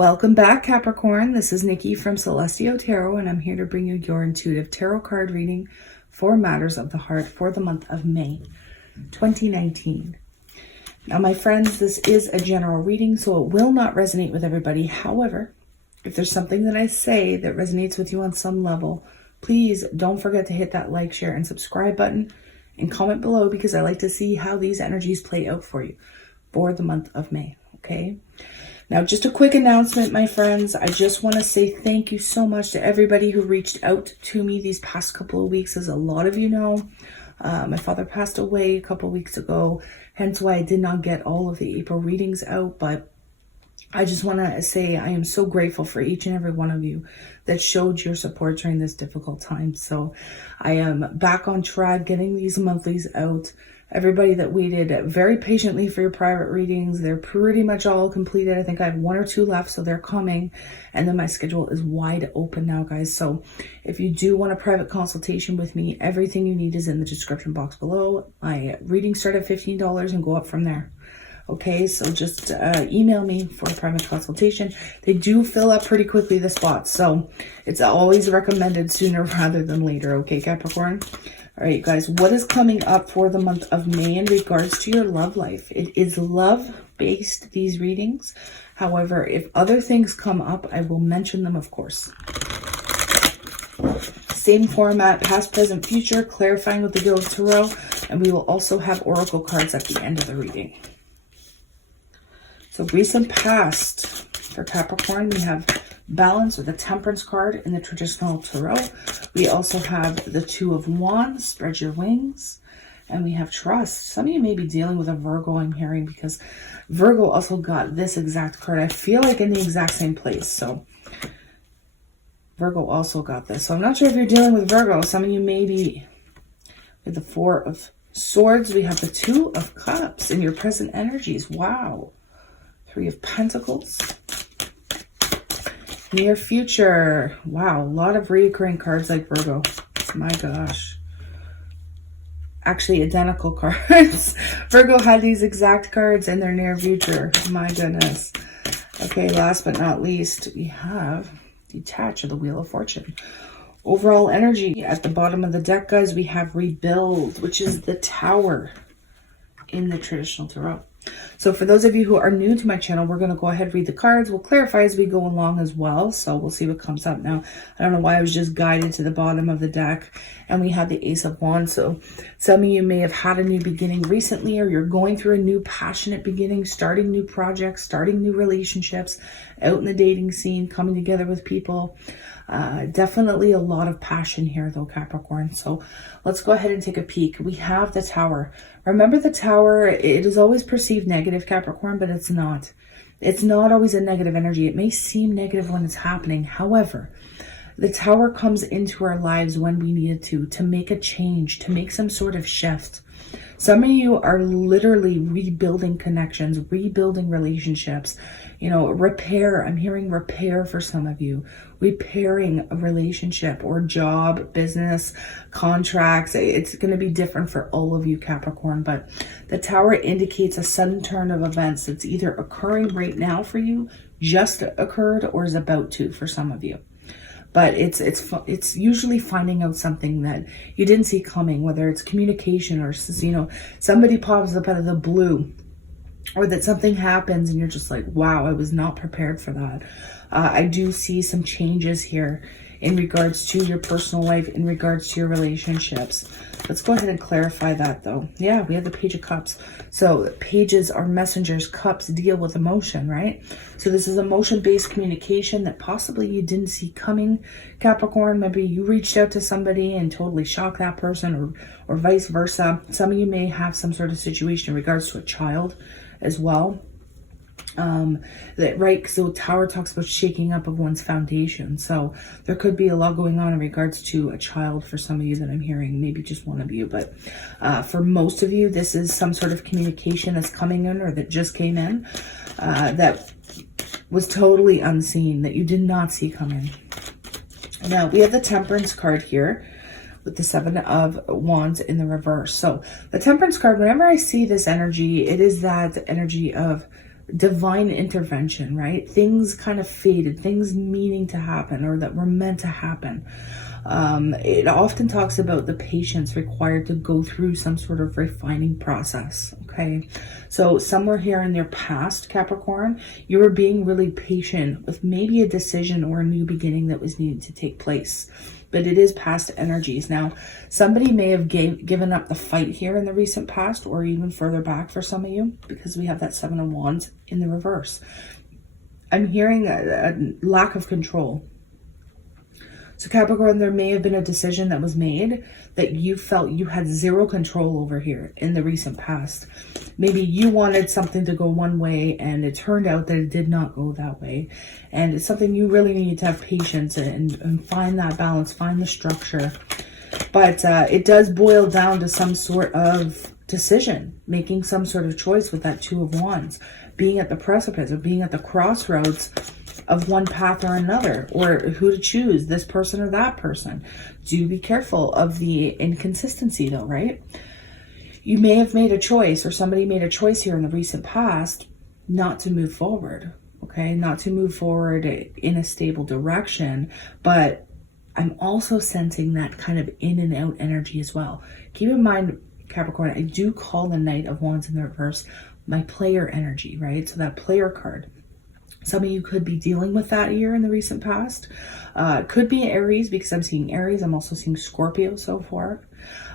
Welcome back, Capricorn. This is Nikki from Celestial Tarot, and I'm here to bring you your intuitive tarot card reading for matters of the heart for the month of May 2019. Now, my friends, this is a general reading, so it will not resonate with everybody. However, if there's something that I say that resonates with you on some level, please don't forget to hit that like, share, and subscribe button and comment below, because I like to see how these energies play out for you for the month of May, okay? Now, just a quick announcement, my friends. I just want to say thank you so much to everybody who reached out to me these past couple of weeks. As a lot of you know, my father passed away a couple of weeks ago, hence why I did not get all of the April readings out. But I just want to say I am so grateful for each and every one of you that showed your support during this difficult time. So I am back on track getting these monthlies out. Everybody that waited very patiently for your private readings, they're pretty much all completed. I think I have one or two left, so they're coming. And then my schedule is wide open now, guys. So if you do want a private consultation with me, everything you need is in the description box below. My readings start at $15 and go up from there. Okay, so just email me for a private consultation. They do fill up pretty quickly, the spots. So it's always recommended sooner rather than later. Okay, Capricorn? All right, guys, what is coming up for the month of May in regards to your love life? It is love-based, these readings. However, if other things come up, I will mention them, of course. Same format, past, present, future, clarifying with the Wheel of Tarot, and we will also have oracle cards at the end of the reading. So recent past for Capricorn, we have Balance with the Temperance card in the traditional tarot. We also have the Two of Wands, spread your wings, and we have Trust. Some of you may be dealing with a Virgo, I'm hearing, because Virgo also got this exact card. I feel like in the exact same place. So Virgo also got this. So I'm not sure if you're dealing with Virgo. Some of you may be with the Four of Swords. We have the Two of Cups in your present energies. Wow. Three of Pentacles. Near future. Wow, a lot of reoccurring cards like Virgo. My gosh. Actually, identical cards. Virgo had these exact cards in their near future. My goodness. Okay, last but not least, we have Detach of the Wheel of Fortune. Overall energy at the bottom of the deck, guys, we have Rebuild, which is the Tower in the traditional tarot. So for those of you who are new to my channel, we're going to go ahead and read the cards. We'll clarify as we go along as well. So we'll see what comes up now. I don't know why I was just guided to the bottom of the deck. And we have the Ace of Wands. So some of you may have had a new beginning recently, or you're going through a new passionate beginning, starting new projects, starting new relationships, out in the dating scene, coming together with people. Definitely a lot of passion here though, Capricorn. So let's go ahead and take a peek. We have the Tower. Remember, the Tower, it is always perceived negative, Capricorn, but it's not. It's not always a negative energy. It may seem negative when it's happening. However, the Tower comes into our lives when we need it to make a change, to make some sort of shift. Some of you are literally rebuilding connections, rebuilding relationships, you know, repair. I'm hearing repair for some of you, repairing a relationship or job, business, contracts. It's going to be different for all of you, Capricorn, but the Tower indicates a sudden turn of events. It's either occurring right now for you, just occurred, or is about to for some of you. But it's usually finding out something that you didn't see coming, whether it's communication or, you know, somebody pops up out of the blue, or that something happens and you're just like, wow, I was not prepared for that. I do see some changes here in regards to your personal life, in regards to your relationships. Let's go ahead and clarify that though. Yeah, we have the Page of Cups. So pages are messengers, cups deal with emotion, right? So this is emotion-based communication that possibly you didn't see coming, Capricorn. Maybe you reached out to somebody and totally shocked that person, or vice versa. Some of you may have some sort of situation in regards to a child as well. Right, so Tower talks about shaking up of one's foundation. So there could be a lot going on in regards to a child for some of you that I'm hearing, maybe just one of you. But for most of you, this is some sort of communication that's coming in, or that just came in, that was totally unseen, that you did not see coming. Now, we have the Temperance card here with the Seven of Wands in the reverse. So the Temperance card, whenever I see this energy, it is that energy of divine intervention, right? Things kind of faded, things meaning to happen or that were meant to happen. It often talks about the patience required to go through some sort of refining process, okay? So somewhere here in your past, Capricorn, you were being really patient with maybe a decision or a new beginning that was needed to take place. But it is past energies. Now, somebody may have given up the fight here in the recent past, or even further back for some of you, because we have that Seven of Wands in the reverse. I'm hearing a lack of control. So Capricorn, there may have been a decision that was made that you felt you had zero control over here in the recent past. Maybe you wanted something to go one way and it turned out that it did not go that way. And it's something you really need to have patience and find that balance, find the structure. But it does boil down to some sort of decision, making some sort of choice with that Two of Wands, being at the precipice or being at the crossroads of one path or another, or who to choose, this person or that person. Do be careful of the inconsistency though, right? You may have made a choice, or somebody made a choice here in the recent past not to move forward, okay? Not to move forward in a stable direction, but I'm also sensing that kind of in and out energy as well. Keep in mind, Capricorn, I do call the Knight of Wands in the reverse my player energy, right? So that player card. Some of you could be dealing with that here in the recent past. Could be Aries, because I'm seeing Aries. I'm also seeing Scorpio so far.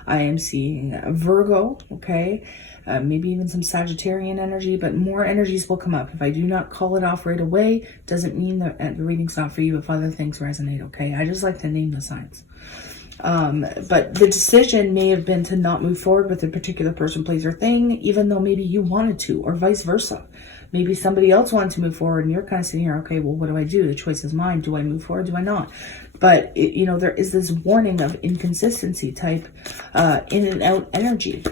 I am seeing Virgo, okay? Maybe even some Sagittarian energy, but more energies will come up. If I do not call it off right away, doesn't mean that the reading's not for you if other things resonate, okay? I just like to name the signs. But the decision may have been to not move forward with a particular person, place, or thing, even though maybe you wanted to, or vice versa. Maybe somebody else wanted to move forward and you're kind of sitting here, okay, well, what do I do? The choice is mine. Do I move forward? Do I not? But, there is this warning of inconsistency type in and out energy.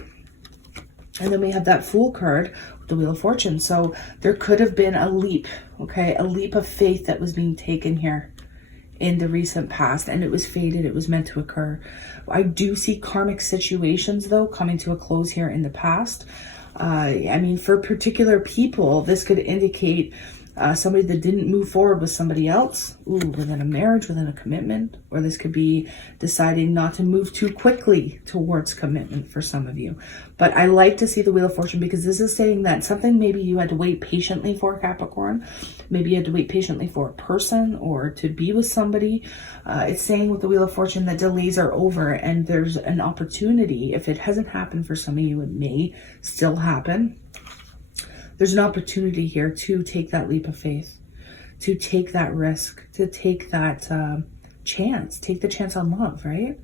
And then we have that Fool card, the Wheel of Fortune. So there could have been a leap, okay? A leap of faith that was being taken here in the recent past, and it was fated, it was meant to occur. I do see karmic situations though coming to a close here in the past. I mean, for particular people, this could indicate somebody that didn't move forward with somebody else, within a marriage, within a commitment, or this could be deciding not to move too quickly towards commitment for some of you. But I like to see the Wheel of Fortune because this is saying that something maybe you had to wait patiently for, Capricorn. Maybe you had to wait patiently for a person or to be with somebody. It's saying with the Wheel of Fortune that delays are over and there's an opportunity. If it hasn't happened for some of you, it may still happen. There's an opportunity here to take that leap of faith, to take that risk, to take that chance, take the chance on love, right?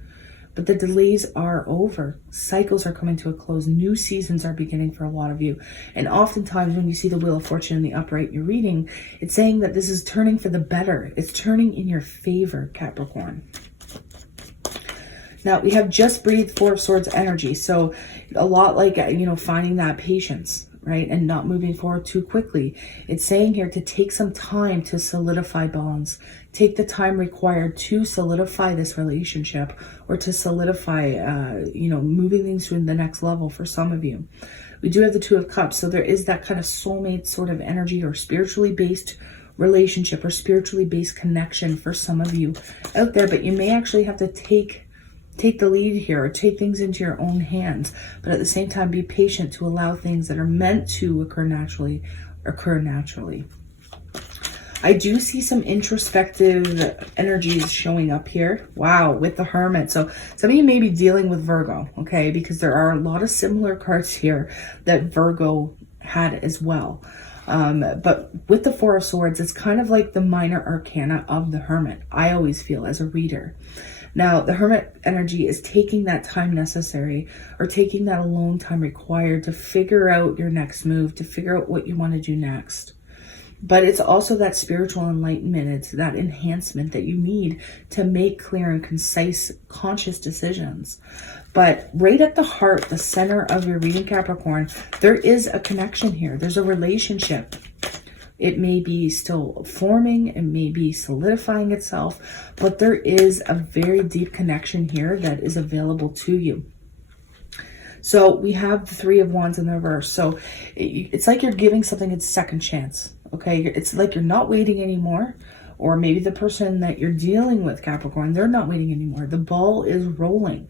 But the delays are over. Cycles are coming to a close. New seasons are beginning for a lot of you. And oftentimes when you see the Wheel of Fortune in the upright you're reading, it's saying that this is turning for the better. It's turning in your favor, Capricorn. Now, we have just breathed Four of Swords energy. So a lot like, finding that patience, right? And not moving forward too quickly. It's saying here to take some time to solidify bonds. Take the time required to solidify this relationship or to solidify, moving things to the next level for some of you. We do have the Two of Cups. So there is that kind of soulmate sort of energy or spiritually based relationship or spiritually based connection for some of you out there. But you may actually have to take the lead here or take things into your own hands, but at the same time be patient to allow things that are meant to occur naturally. I do see some introspective energies showing up here. Wow, with the Hermit. So some of you may be dealing with Virgo, okay, because there are a lot of similar cards here that Virgo had as well. But with the Four of Swords, it's kind of like the minor arcana of the Hermit, I always feel as a reader. Now, the Hermit energy is taking that time necessary or taking that alone time required to figure out your next move, to figure out what you want to do next. But it's also that spiritual enlightenment. It's that enhancement that you need to make clear and concise, conscious decisions. But right at the heart, the center of your reading, Capricorn, there is a connection here. There's a relationship. It may be still forming, it may be solidifying itself, but there is a very deep connection here that is available to you. So we have the Three of Wands in the reverse. So it's like you're giving something its second chance. Okay, it's like you're not waiting anymore. Or maybe the person that you're dealing with, Capricorn, they're not waiting anymore. The ball is rolling.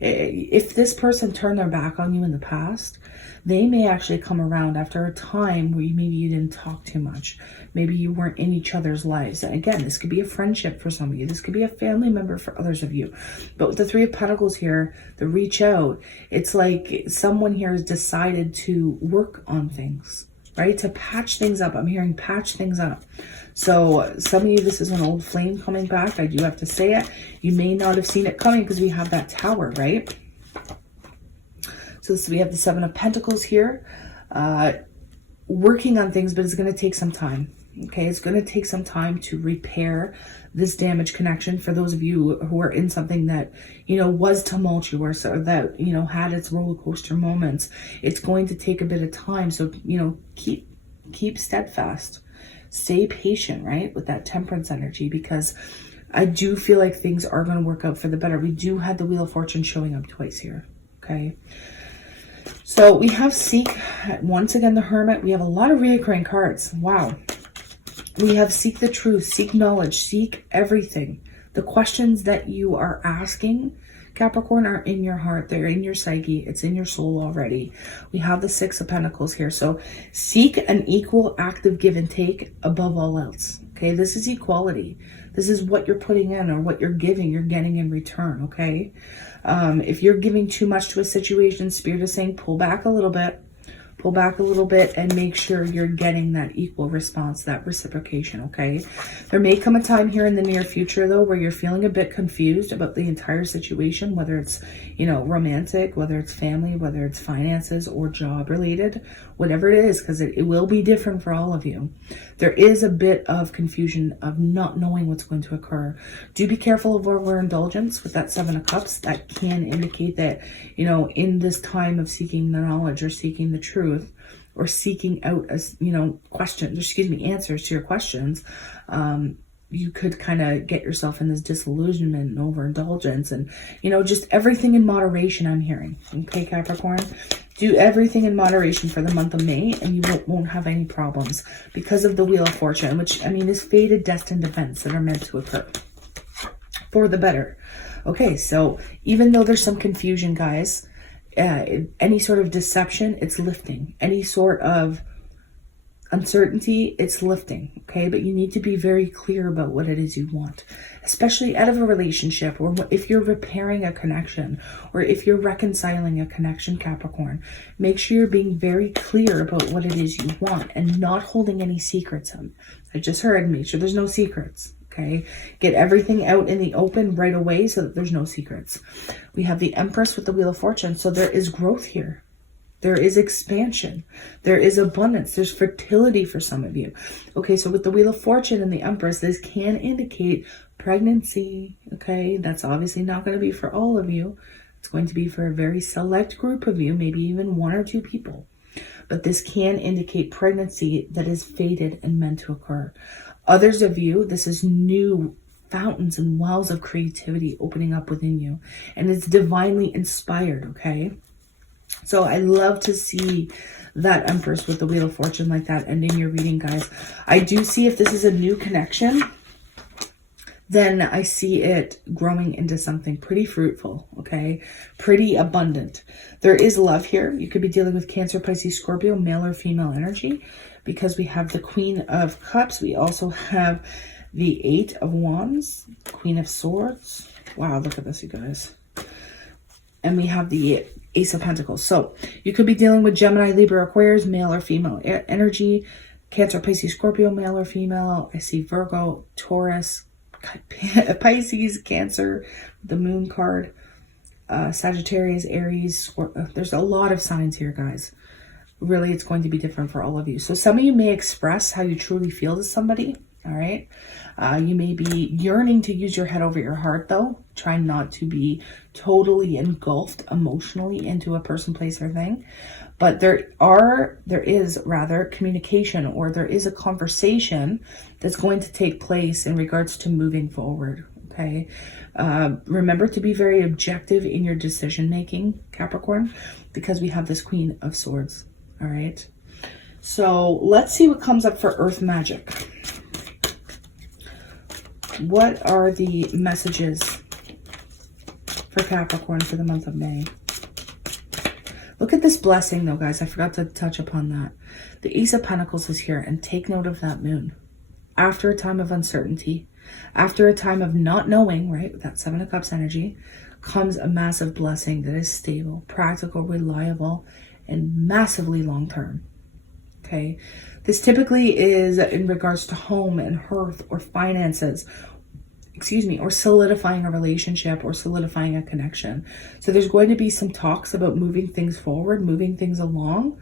If this person turned their back on you in the past, they may actually come around after a time where maybe you didn't talk too much. Maybe you weren't in each other's lives. And again, this could be a friendship for some of you. This could be a family member for others of you. But with the Three of Pentacles here, the reach out, it's like someone here has decided to work on things, right? To patch things up. I'm hearing patch things up. So some of you, this is an old flame coming back. I do have to say it. You may not have seen it coming because we have that Tower, right? So we have the Seven of Pentacles here. Working on things, but it's going to take some time. Okay, it's going to take some time to repair this damaged connection for those of you who are in something that, you know, was tumultuous or that, you know, had its roller coaster moments. It's going to take a bit of time. So, you know, keep steadfast. Stay patient, right, with that Temperance energy, because I do feel like things are going to work out for the better. We do have the Wheel of Fortune showing up twice here, okay? So we have Seek, once again, the Hermit. We have a lot of reoccurring cards. Wow. We have Seek the Truth, Seek Knowledge, Seek everything. The questions that you are asking, Capricorn, are in your heart. They're in your psyche. It's in your soul already. We have the Six of Pentacles here. So seek an equal active give and take above all else. Okay, this is equality. This is what you're putting in or what you're giving, you're getting in return. Okay, if you're giving too much to a situation, Spirit is saying pull back a little bit. Pull back a little bit and make sure you're getting that equal response, that reciprocation, okay? There may come a time here in the near future, though, where you're feeling a bit confused about the entire situation, whether it's, you know, romantic, whether it's family, whether it's finances or job related, whatever it is, because it will be different for all of you. There is a bit of confusion of not knowing what's going to occur. Do be careful of overindulgence with that Seven of Cups. That can indicate that, you know, in this time of seeking the knowledge or seeking the truth, or seeking out, as you know, answers to your questions, you could kind of get yourself in this disillusionment and overindulgence, and, you know, just everything in moderation. I'm hearing, okay, Capricorn, do everything in moderation for the month of May, and you won't have any problems because of the Wheel of Fortune, which, I mean, is fated, destined events that are meant to occur for the better. Okay, so even though there's some confusion, guys, any sort of deception, it's lifting. Any sort of uncertainty, it's lifting. Okay, but you need to be very clear about what it is you want, especially out of a relationship, or if you're repairing a connection, or if you're reconciling a connection, Capricorn. Make sure you're being very clear about what it is you want and not holding any secrets in. I just heard, make sure there's no secrets. Okay, get everything out in the open right away so that there's no secrets. We have the Empress with the Wheel of Fortune. So there is growth here. There is expansion. There is abundance. There's fertility for some of you. Okay, so with the Wheel of Fortune and the Empress, this can indicate pregnancy. Okay, that's obviously not going to be for all of you. It's going to be for a very select group of you, maybe even one or two people. But this can indicate pregnancy that is fated and meant to occur. Others of you, this is new fountains and wells of creativity opening up within you. And it's divinely inspired, okay? So I love to see that Empress with the Wheel of Fortune like that ending your reading, guys. I do see if this is a new connection, then I see it growing into something pretty fruitful, okay? Pretty abundant. There is love here. You could be dealing with Cancer, Pisces, Scorpio, male or female energy, because we have the Queen of Cups. We also have the Eight of Wands, Queen of Swords. Wow, look at this, you guys. And we have the Ace of Pentacles. So you could be dealing with Gemini, Libra, Aquarius, male or female energy, Cancer, Pisces, Scorpio, male or female. I see Virgo, Taurus, Pisces, Cancer, the Moon card, Sagittarius, Aries. There's a lot of signs here, guys. Really, it's going to be different for all of you. So some of you may express how you truly feel to somebody, all right? You may be yearning to use your head over your heart, though. Try not to be totally engulfed emotionally into a person, place, or thing. But there is communication, or there is a conversation that's going to take place in regards to moving forward, okay? Okay. Remember to be very objective in your decision making, Capricorn, because we have this Queen of Swords. All right. So let's see what comes up for Earth Magic. What are the messages for Capricorn for the month of May? Look at this blessing though, guys. I forgot to touch upon that. The Ace of Pentacles is here, and take note of that moon. After a time of uncertainty, after a time of not knowing, right, with that Seven of Cups energy, comes a massive blessing that is stable, practical, reliable, and massively long-term. Okay. This typically is in regards to home and hearth or finances, or solidifying a relationship or solidifying a connection. So there's going to be some talks about moving things forward, moving things along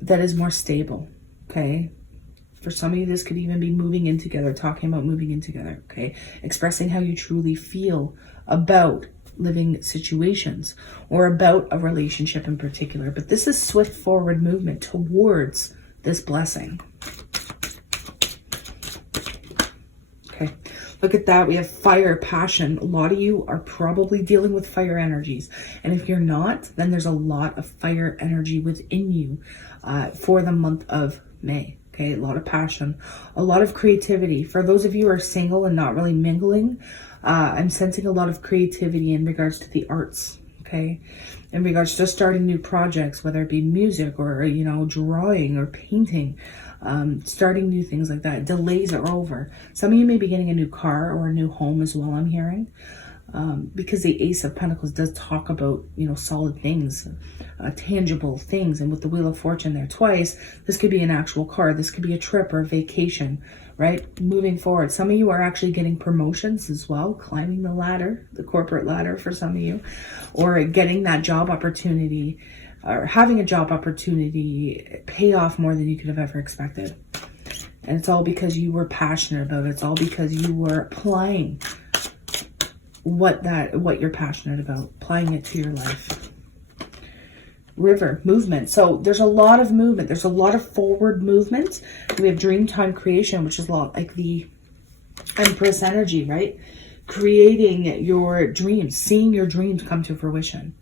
that is more stable. Okay. For some of you, this could even be moving in together, talking about moving in together. Okay. Expressing how you truly feel about living situations or about a relationship in particular. But this is swift forward movement towards this blessing. Okay, look at that. We have fire, passion. A lot of you are probably dealing with fire energies. And if you're not, then there's a lot of fire energy within you for the month of May. Okay, a lot of passion, a lot of creativity. For those of you who are single and not really mingling, I'm sensing a lot of creativity in regards to the arts. Okay, in regards to starting new projects, whether it be music or, you know, drawing or painting, starting new things like that. Delays are over. Some of you may be getting a new car or a new home as well, I'm hearing. Because the Ace of Pentacles does talk about, you know, solid things, tangible things. And with the Wheel of Fortune there twice, this could be an actual car. This could be a trip or a vacation, right? Moving forward. Some of you are actually getting promotions as well, climbing the ladder, the corporate ladder for some of you, or getting that job opportunity or having a job opportunity pay off more than you could have ever expected. And it's all because you were passionate about it. It's all because you were applying what you're passionate about, applying it to your life. River, movement. So there's a lot of movement. There's a lot of forward movement. We have dream time creation, which is a lot like the Empress energy, right? Creating your dreams, seeing your dreams come to fruition.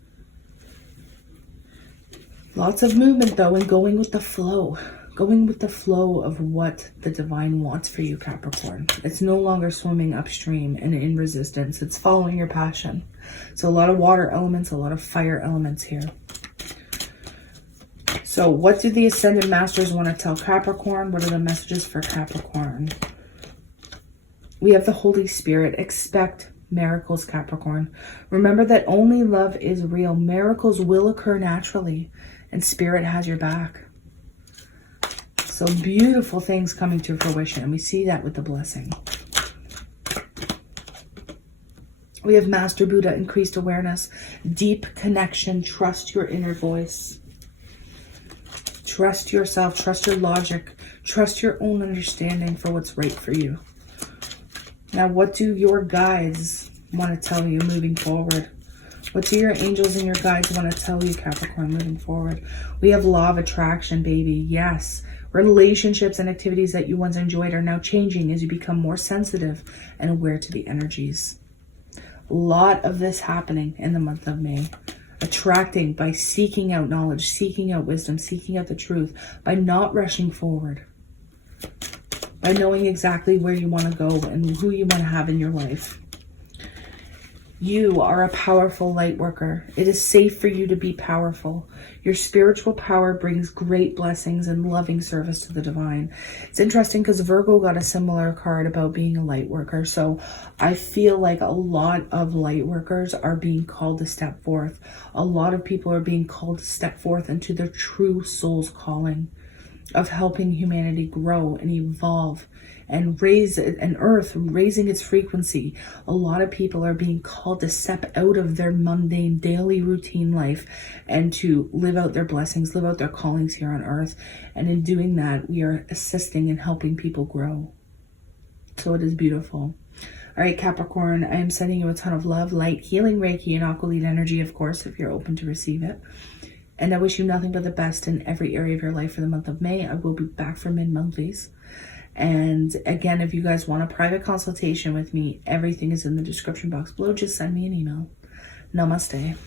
Lots of movement though, and going with the flow. Going with the flow of what the divine wants for you, Capricorn. It's no longer swimming upstream and in resistance. It's following your passion. So a lot of water elements, a lot of fire elements here. So what do the Ascended Masters want to tell Capricorn? What are the messages for Capricorn? We have the Holy Spirit. Expect miracles, Capricorn. Remember that only love is real. Miracles will occur naturally, and Spirit has your back. So beautiful things coming to fruition. And we see that with the blessing. We have Master Buddha, increased awareness, deep connection, trust your inner voice. Trust yourself, trust your logic, trust your own understanding for what's right for you. Now, what do your guides want to tell you moving forward? What do your angels and your guides want to tell you, Capricorn, moving forward? We have law of attraction, baby. Yes. Relationships and activities that you once enjoyed are now changing as you become more sensitive and aware to the energies. A lot of this happening in the month of May. Attracting by seeking out knowledge, seeking out wisdom, seeking out the truth, by not rushing forward, by knowing exactly where you want to go and who you want to have in your life. You are a powerful light worker. It is safe for you to be powerful. Your spiritual power brings great blessings and loving service to the divine. It's interesting because Virgo got a similar card about being a light worker. So I feel like a lot of light workers are being called to step forth. A lot of people are being called to step forth into their true soul's calling of helping humanity grow and evolve and raise an earth, raising its frequency. A lot of people are being called to step out of their mundane daily routine life and to live out their blessings, live out their callings here on earth. And in doing that, we are assisting and helping people grow. So it is beautiful. All right, Capricorn, I am sending you a ton of love, light, healing, Reiki, and Aqualite energy, of course, if you're open to receive it. And I wish you nothing but the best in every area of your life for the month of May. I will be back for mid-monthlies. And again, if you guys want a private consultation with me, everything is in the description box below. Just send me an email. Namaste.